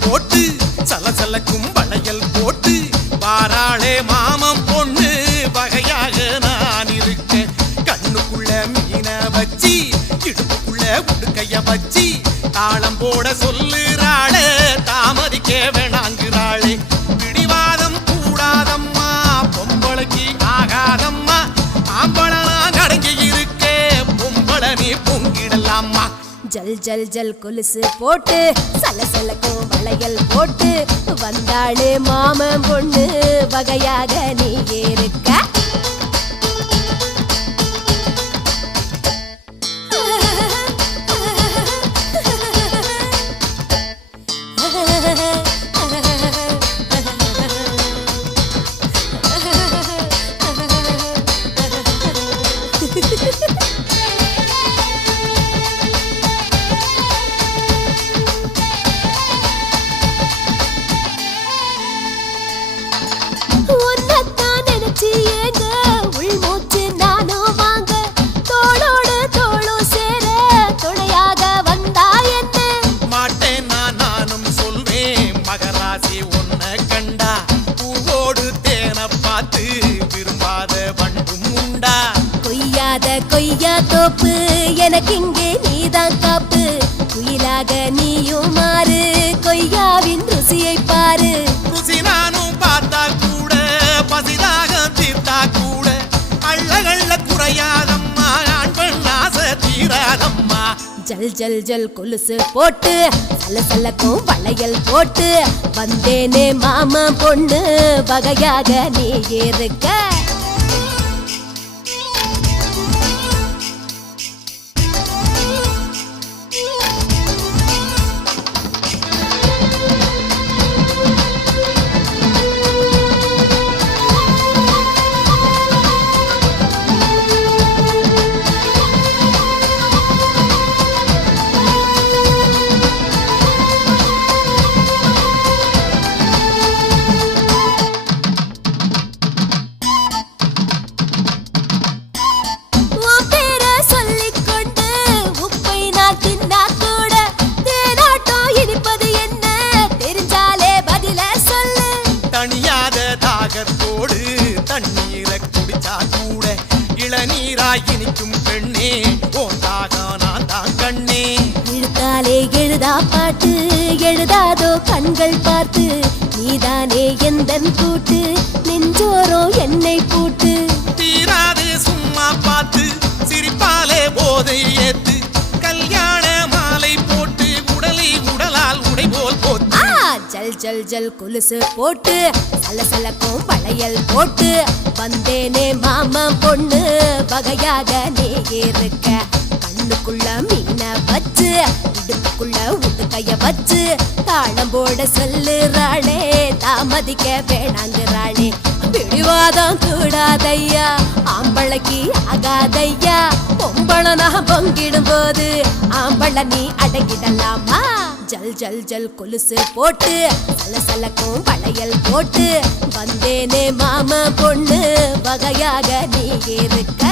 போட்டு சலசலக்கும் வளையல் போட்டு வாராளே மாமம் பொண்ணு வகையாக நான் இருக்க கண்ணுக்குள்ள மீன வச்சி இடுப்புக்குள்ள உடுக்கைய வச்சி தாளம் போட சொல்லுறாளே தாமதிக்க வேணாங்கிறாளே பிடிவாதம் கூடாதம்மா பொம்பளைக்கு ஆகாதம்மா ஆம்பளை நான் அடங்கி இருக்கே பொம்பளை நீ பொங்கிடலாமா ஜல் ஜல் ஜல் கொலுசு போட்டு சலசலக்கும் வளையல் போட்டு வந்தாளே மாமன் பொண்ணு வகையாக நீ இருக்க கொய்யா தோப்பு எனக்கு இங்கே நீதான் காப்பு குயிலாக நீயும் மாறு கொய்யாவின் ருசியை பாரு ருசி நானும் பார்த்தா கூட பசிதாக தீர்த்தா கூட அள்ளகள்ள குறையாதம்மா ஆண்கள் ஆசை தீராதம்மா ஜல் ஜல் ஜல் கொலுசு போட்டு சலசலக்கும் வளையல் போட்டு வந்தேனே மாமா பொண்ணு வகையாக நீ இருக்க தண்ணீரை குடிச்சா கூட இளநீராய் இனிக்கும் பெண்ணே போந்தாக நான் தான் கண்ணே இழுத்தாலே எழுதா பாட்டு எழுதாதோ கண்கள் பார்த்து நீதானே எந்தன் கூட்டு நெஞ்சோரோ என்னை பூட்டு தீராது சும்மா பார்த்து சிரிப்பாலே போதை ஏத்து கல்யாண மாலை போட்டு உடலை உடலால் உடை போல் போத்து ஜல் ஜல் ஜல் கொலுசு போட்டு சலசலக்கும் வளையல் போட்டு வந்தேனே மாமா பொண்ணு வகையாக நீ இருக்க கண்ணுக்குள்ள மீன வச்சு இடுப்புக்குள்ள உடுக்கைய வச்சு தாளம் போட சொல்லுறாளே தாமதிக்க வேணாங்கிறாளே பிடிவாதம் கூடாதையா ஆம்பளைக்கு ஆகாதையா பொம்பளை நான் பொங்கிடும் போது ஆம்பளை நீ அடங்கிடலாமா ஜல் ஜல் ஜல் கொலுசு போட்டு சலசலக்கும் வளையல் போட்டு வந்தேனே மாமா பொண்ணு வகையாக நீ இருக்க